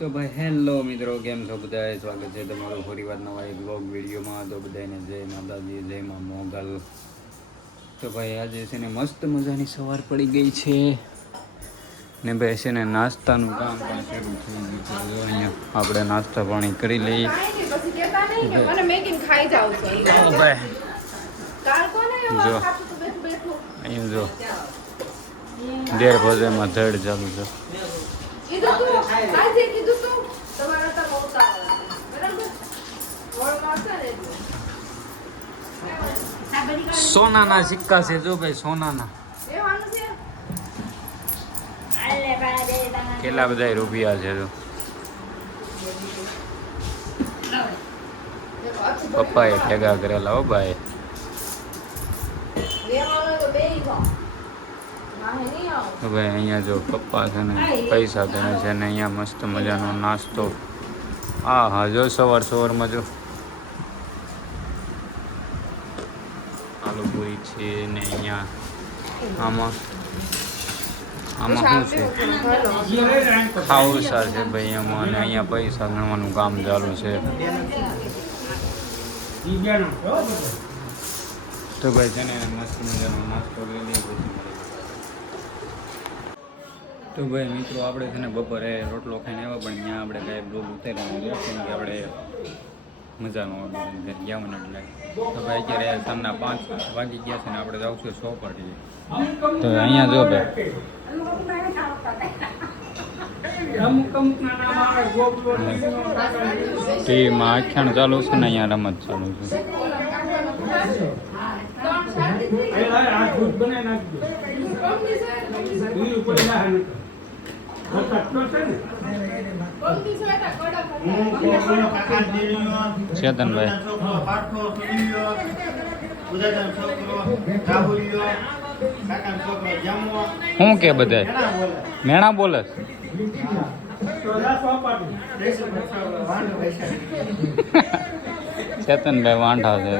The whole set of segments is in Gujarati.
તો ભાઈ હેલો મિત્રો, કેમ છો બધા? સ્વાગત છે તમારું ફરીવાર નવા એક વ્લોગ વિડીયોમાં. તો બધાને જય માતાજી, જય માં મોગલ. તો ભાઈ આજે છે ને મસ્ત મજાની સવાર પડી ગઈ છે ને ભાઈ છે ને નાસ્તાનું કામ પણ શરૂ થઈ ગયું છે. જો અહીંયા આપણે નાસ્તા પાણી કરી લઈએ. જો અહીંયા જો દેર ભજેમાં ધડ ચાલુ છે. સોનાના સિક્કા છે જો ભાઈ, સોનાના કેટલા બધા રૂપિયા છે. તો પપ્પાએ ભેગા કરેલા હો ભાઈ. તો ભાઈ અહીંયા જો પપ્પા છે ને પૈસા ગણે છે ને અહીંયા મસ્ત મજાનો નાસ્તો. હા જો સવારમાં જો આલુ પૂરી છે ને અહીંયા આમાં શું છે, ખાવસા છે ભાઈ એમાં. અને અહીંયા પૈસા ગણવાનું કામ ચાલુ છે. તો ભાઈ છે ને મસ્ત મજાનો નાસ્તો લઈ લઈએ પછી. તો ભાઈ મિત્રો, આપણે છે ને બપોરે રોટલો ખાઈને આવ્યા, પણ ત્યાં આપણે કાંઈ બ્લોગ ઉતાર્યો નથી કેમ કે આપણે મજાનો ઘર ગયા ને એટલે. તો ભાઈ અત્યારે સાંજના 5 વાગી ગયા છે ને આપણે જાઉં છું ચોપાટી. તો અહીંયા જો ભાઈ ટીવીમાં આખ્યાન ચાલુ છે ને અહીંયા રમત ચાલુ છે. ચેતનભાઈ શું કે બધા મેણા બોલે? ચેતનભાઈ વાંઢા છે.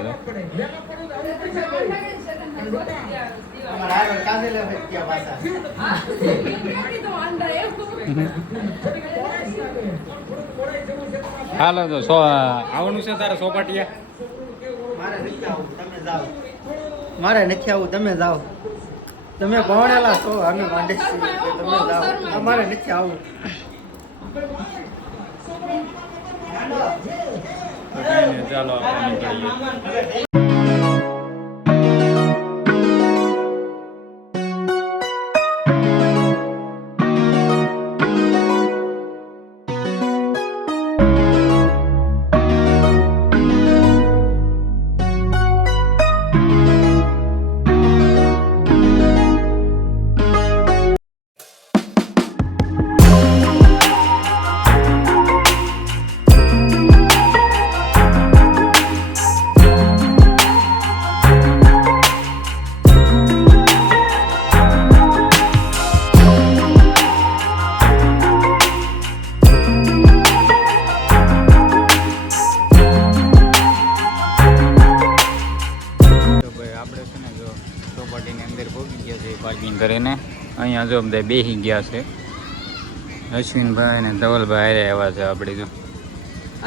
હાલો તો આવવાનું છે તારે સોપાટીયા? મારે નથી આવું, તમે જાઓ. તમે ભણેલા છો, અમે માંડે છીએ, તમે જાઓ. અમારે નથી આવું. ચાલો આપણે નીકળીએ. ચોપાટીની અંદર પહોંચી ગયા છે પાર્કિંગ કરીને. અહીંયા જો બધા બેસી ગયા છે. અશ્વિનભાઈ અને ધવલભાઈ આવ્યા છે આપણે. જો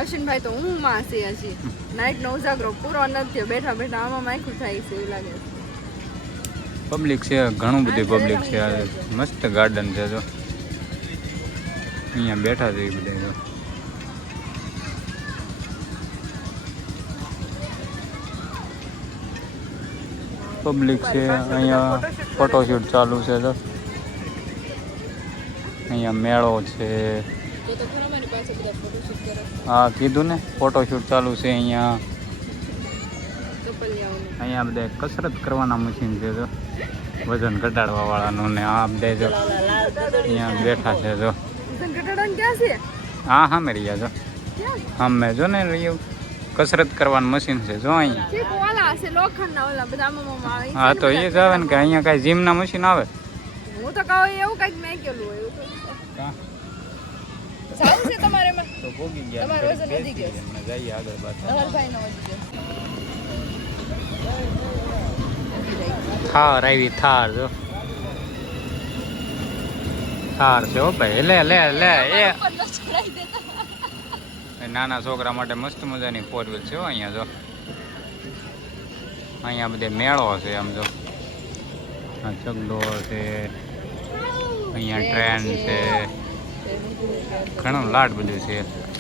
અશ્વિનભાઈ તો હું માં છે હજી નાઈટ નો ઉજાગરો પૂરો નથી, બેઠા બેઠા આમાં માયખું થાય છે એવું લાગે છે. પબ્લિક છે, ઘણું બધું પબ્લિક છે. મસ્ત ગાર્ડન છે. જો અહીંયા બેઠા છે એ બધા. જો પબ્લિક છે. અહીંયા ફોટોશૂટ ચાલુ છે. તો અહીંયા મેળો છે. હા કીધું ને, ફોટોશૂટ ચાલુ છે. અહીંયા બધા કસરત કરવાના મશીન છે. જો વજન ઘટાડવા વાળાનું ને આ બધા જો અહીંયા બેઠા છે. જો હા મેં રહ્યા જો મેં જો ને કસરત કરવાનું મશીન છે. જો અહીંયા હા તો એ જ આવે ને કે અહીંયા કાંઈ જીમના મશીન આવે. હું તો કહું એવું કંઈક મેં કેલું હોય સારું છે તમારે માં તો ભોગી ગયા. તમારો વજન વધી ગયો. હમણાં જઈએ આગળ પાછળ. ધવલભાઈનો વધી ગયો. થાર આવી થાર. જો થાર છે હો ભાઈ. લે લે લે એ નાના છોકરા માટે મસ્ત મજાની 4 વ્હીલ છે હો અહીંયા. જો અહીંયા બધે મેળો છે આમ. જો આ ચકડોળ છે, અહીંયા ટ્રેન છે, ઘણું લાડ બધું છે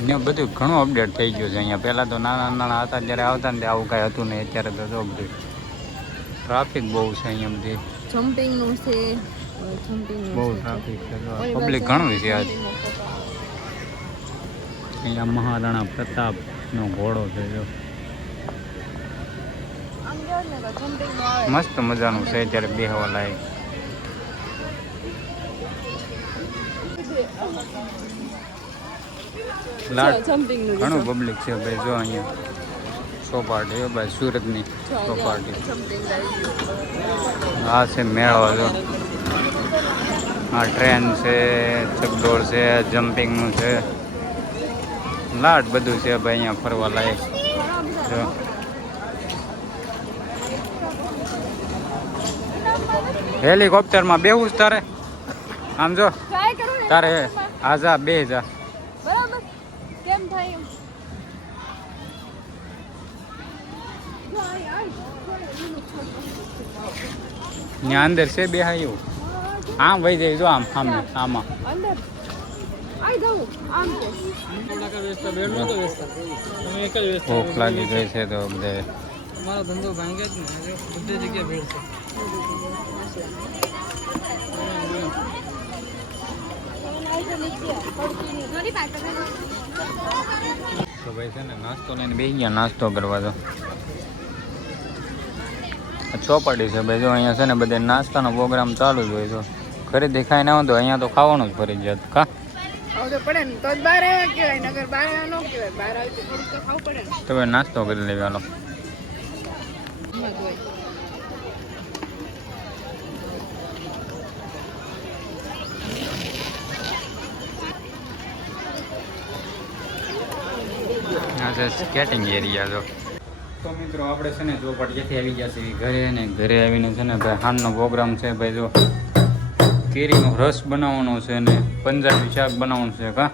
ને. બધું ઘણું અપડેટ થઈ ગયું છે અહીંયા. પહેલાં તો નાના નાના હતા જ્યારે આવતા ને આવું કાંઈ હતું નહીં. અત્યારે તો જો બધું ટ્રાફિક બહુ છે અહીંયા. બધી જમ્પિંગનું છે, બહુ ટ્રાફિક છે. પબ્લિક ઘણું છે આજ. અહીંયા મહારાણા પ્રતાપનો ઘોડો છે. જો મસ્ત મજાનું છે અત્યારે બેહવા લાયક. ઘણું પબ્લિક છે ભાઈ. જો અહીંયા ચોપાટી ભાઈ, સુરતની ચોપાટી. આ છે મેળો. જો આ ટ્રેન છે, ચકડોળ છે, જમ્પિંગનું છે, લાટ બધું છે ભાઈ અહીંયા ફરવા લાયક. જો હેલિકોપ્ટરમાં બેવું જ તારે? આમ જો તારે આ જા બે જા. બરાબર કેમ થાય એમ? ત્યાં અંદર છે બે હા એવું. આમ વહી જાય. જો આમ આમ આમાં અંદર આઈ જાઉં આમ છે. ભૂખ લાગી ગઈ છે તો બધે અમારો ધંધો ભાંગે જ ને, બધી જગ્યાએ ભીડ છે. તો ભાઈ છે ને નાસ્તો લઈને બેસી ગયા નાસ્તો કરવા. તો ચોપાટી છે ભાઈ. જો અહીંયા છે ને બધે નાસ્તાનો પ્રોગ્રામ ચાલુ જ હોય. તો ઘરે દેખાય ના હોય તો અહીંયા તો ખાવાનું જ ફરજિયાત. કા તો પડે ને તો જ બહાર આવ્યા કહેવાય, નગર બહાર આવ્યા ન કહેવાય. બહાર આવી તો થોડુંક તો ખાવું પડે ને. તો ભાઈ નાસ્તો કરી લેવા. હાલો એમાં જ હોય. આ છે સ્કેટિંગ એરિયા. જો તો મિત્રો આપણે છે ને ચોપાટીએથી આવી ગયા છીએ ઘરે. ને ઘરે આવીને છે ને ભાઈ હાનનો પ્રોગ્રામ છે ભાઈ. જો કેરીનો રસ બનાવવાનો છે ને પંજાબી શાક બનાવવાનું છે. કા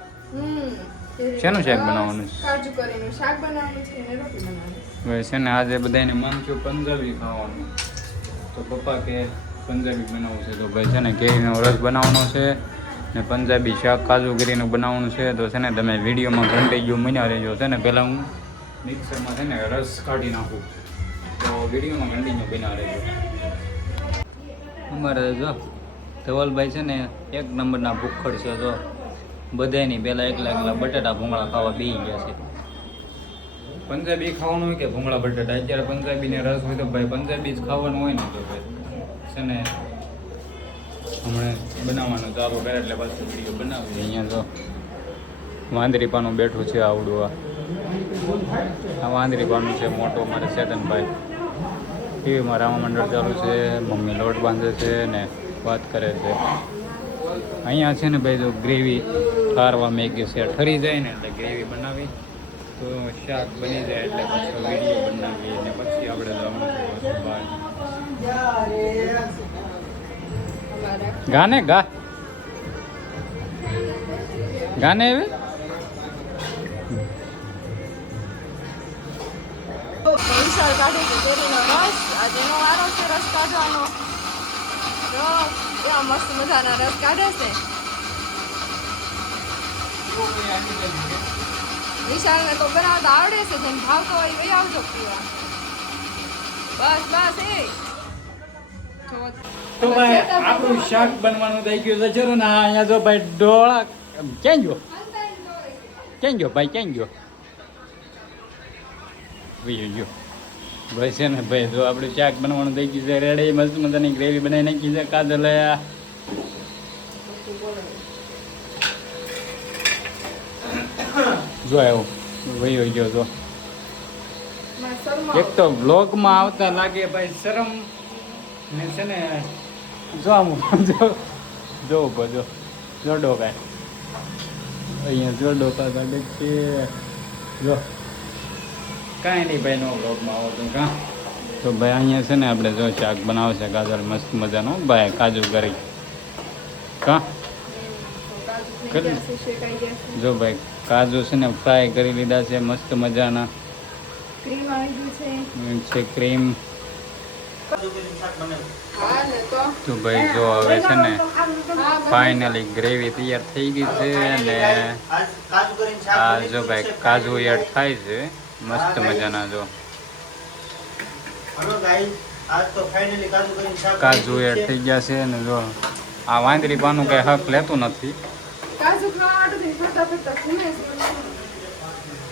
શેનું શાક બનાવવાનું છે? કાજુ કરીનું શાક બનાવવાનું છે ને રોટી બનાવવાની. ભાઈ છે ને આજે બધાને મન થયું પંજાબી ખાવાનું. તો પપ્પા કે પંજાબી બનાવવું છે. તો ભાઈ છે ને કેરીનો રસ બનાવવાનો છે ને પંજાબી શાક કાજુ કરીનું બનાવવાનું છે. તો છે ને તમે વિડીયોમાં કન્ટિન્યુ બન્યા રહેજો. છે ને પહેલાં હું મિક્સરમાં છે ને રસ કાઢી નાખું. તો વિડીયોમાં કન્ટિન્યુ બન્યા રહેજો. અમારે જો ધવલભાઈ છે ને એક નંબરના ભૂખડ છે. જો બધાની પહેલાં એકલા બટાટા ભૂંગળા ખાવા બેસી ગયા છે. પંજાબી ખાવાનું હોય કે ભૂંગળા બટાટા? અત્યારે પંજાબીને રસ હોય તો ભાઈ પંજાબી જ ખાવાનું હોય ને. તો ભાઈ છે ને હમણાં બનાવવાનું ચાલુ કરે એટલે પાછું વિડીયો બનાવીએ. અહીંયા તો વાંદરીપાનું બેઠું છે આવડું. આ વાંદરીપાનું છે મોટો મારે ચેતનભાઈ. ટીવીમાં રામા મંડળ ચાલુ છે, મમ્મી લોટ બાંધે છે ને વાત કરે છે. અહીંયા છે ને ભાઈ જો ગ્રેવી ઠારવા મેગી છે. ઠરી જાય ને એટલે ગ્રેવી બનાવી તો શાક બની જાય એટલે પછી વિડીયો બનાવીએ અને પછી આપણે જવાનું છે બહાર. ગાને ગા ગાને એવી વિશાલ કાઢે છે કેરીનો રસ. આજે એનો વારો છે રસ કાઢવાનો. જો એવા મસ્ત મજાના રસ કાઢે છે. વિશાલને તો બનાવતા આવડે છે. જેને ભાવતો હોય એ આવજો પીવા. બસ બસ એ તો ભાઈ આપણું શાક બનવાનું થઈ ગયું છે. ચલો ને અહીંયા જો ભાઈ ડોળા ક્યાં ગયો? ક્યાં ગયો ભાઈ? ક્યાં ગયો? ભાઈ ગયો ભાઈ છે ને ભાઈ જો આપણું શાક બનવાનું થઈ ગયું છે રેડી. મસ્ત મજાની ગ્રેવી બનાવી નાખી છે. કાજલ જો આવ્યો વયો ગયો. જો એક તો બ્લોગમાં આવતા લાગે ભાઈ શરમ ને છે ને. જો આમ જો ઉભો જો ડોકા અહીંયા જો ડોકા કાઢે છે. જો કાંઈ નહીં ભાઈ નો બ્લોગમાં આવો તો કાં. તો ભાઈ અહીંયા છે ને આપણે જો શાક બનાવશે ગાજર મસ્ત મજાનો ભાઈ કાજુ કરી કાં થઈ ગયા છે, શેકાઈ ગયા છે. જો ભાઈ કાજુ છે ને ફ્રાય કરી લીધા છે મસ્ત મજાના. ક્રીમ આવી ગયું છે. છે ક્રીમ. હા ને તો ભાઈ જો હવે છે ને ફાઇનલી ગ્રેવી તૈયાર થઈ ગઈ છે અને આ જો ભાઈ કાજુ એડ થાય છે મસ્ત મજાના. જો કાજુ એડ થઈ ગયા છે અને જો આ વાંદરી પાનું કઈ હક લેતું નથી. કાજુ ખાવાનું ફટાફટ ઘૂમે છે.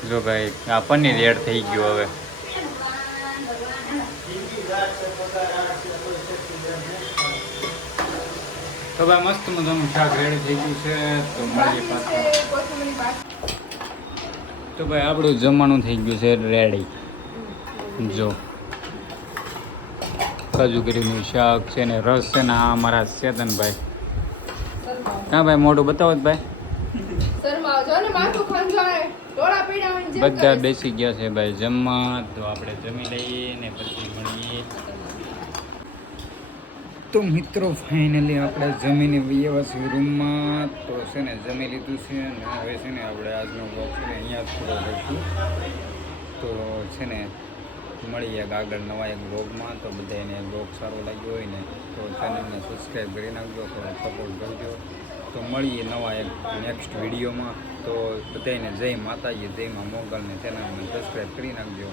જો ભાઈ આ પનીર એડ થઈ ગયું હવે. તો ભાઈ મસ્ત મજાનું શાક રેડી થઈ ગયું છે. તો મળીએ પાછા. કોથમરી બાકી. તો ભાઈ આપણું જમવાનું થઈ ગયું છે રેડી. જો કાજુ કરીનું શાક છે ને રસ છે ને આ અમારા ચેતનભાઈ. હા ભાઈ મોઢું બતાવો જ ભાઈ. શરમાવ જો ને માથું ખંજવાય ટોળા પીડાવાની જેમ બધા કરે. બેસી ગયા છે ભાઈ જમવા. તો આપણે જમી લઈએ ને પછી મળીએ. તો મિત્રો ફાઇનલી આપણે જમીને આવ્યા છીએ રૂમમાં. તો છે ને જમી લીધું છે અને હવે છે ને આપણે આજનો બ્લોગ છે ને અહીંયા જ પૂરો કરીશું. તો છે ને મળીએ આગળ નવા એક બ્લોગમાં. તો બધાને બ્લોગ સારો લાગ્યો હોય ને તો ચેનલને સબસ્ક્રાઈબ કરી નાખજો, થોડો સપોર્ટ કરજો. તો મળીએ નવા એક નેક્સ્ટ વિડીયોમાં. તો બધાને જય માતાજી, જય મા મોગલને ચેનલને સબસ્ક્રાઈબ કરી નાખજો.